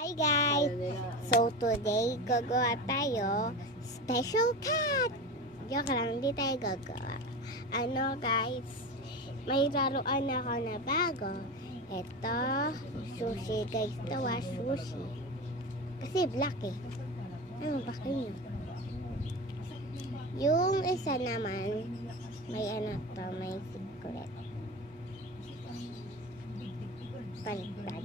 Hi guys! So today, gagawa tayo special cat! Joke lang, hindi tayo gagawa. Ano guys, may laruan ako na bago. Ito, sushi guys. Ito sushi. Kasi black eh. Ano ba kayo? Yung isa naman, may ano to, may secret. Baliktad.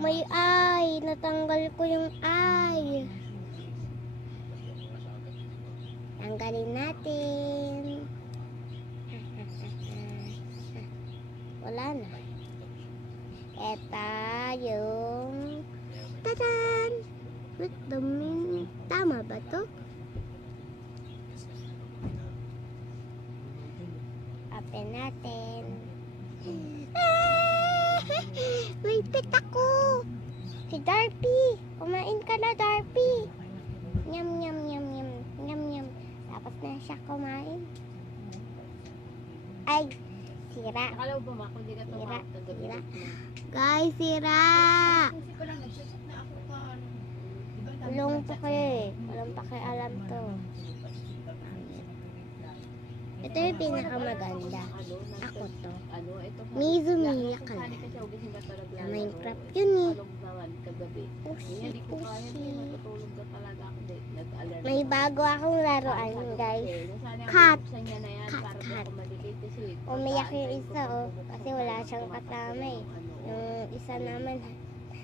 May eye! Natanggal ko yung eye. Tanggalin natin. Wala na. Ito yung tadan! Wait a minute. Tama ba to? Open natin. May pet ako! Si Darpy! Kumain ka na, Darpy! Nyam, nyam, nyam, nyam. Nyam, nyam. Tapos na siya kumain. Ay! Sira. Akala mo ba, hindi ka Sira. tumawag. Sira. Guys, sira! Ulong to kayo eh. Walang pakialam to. Ito yung pinakamaganda. Ako to. Mizumi ka na. Sa Minecraft yun eh. Pushi, pushi. May bago akong laruan guys. Cat. Cat. Umiyak yung isa oh. Kasi wala siyang kasama eh. Yung isa naman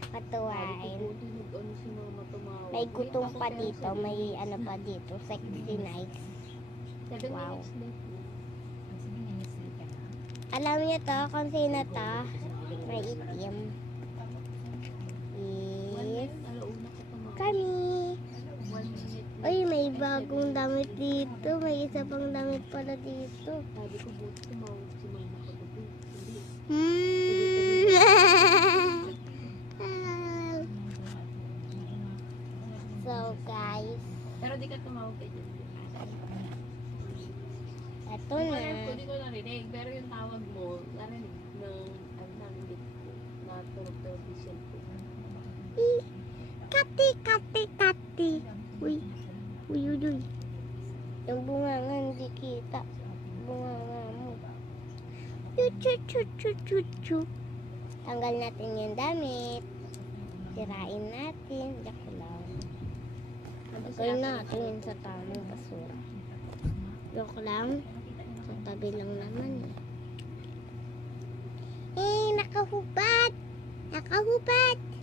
katuwain. May gutom pa dito. May ano pa dito. Sexy nice. Wow. Alam niyo to kung sino to? May itim. Is kami. Uy, may bagong damit dito. May isa pang damit pala dito. So guys, Pero di ka tumawag kay Jen. ito na. Hindi ko narinig, pero yung tawag mo, narinig ng narinig ko. Natulog-tulog yung cellphone. Kati, kati, kati. Uy, uy, uy, uy. Yung bunga nga hindi kita. Bunga nga mo. Chu. Tanggal natin yung damit. Sirain natin. Diyak lang. Lagay natin sa tamang basura. Joke lang. Sa tabi lang naman eh. Nakahubad! Nakahubad!